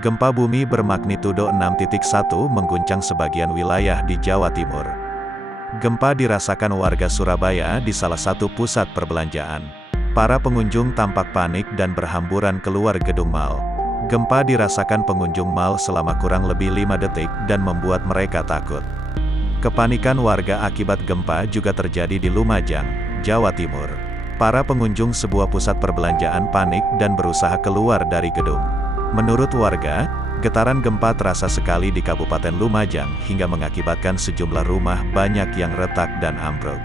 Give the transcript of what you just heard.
Gempa bumi bermagnitudo 6,1 mengguncang sebagian wilayah di Jawa Timur. Gempa dirasakan warga Surabaya di salah satu pusat perbelanjaan. Para pengunjung tampak panik dan berhamburan keluar gedung mal. Gempa dirasakan pengunjung mal selama kurang lebih 5 detik dan membuat mereka takut. Kepanikan warga akibat gempa juga terjadi di Lumajang, Jawa Timur. Para pengunjung sebuah pusat perbelanjaan panik dan berusaha keluar dari gedung. Menurut warga, getaran gempa terasa sekali di Kabupaten Lumajang hingga mengakibatkan sejumlah rumah banyak yang retak dan ambruk.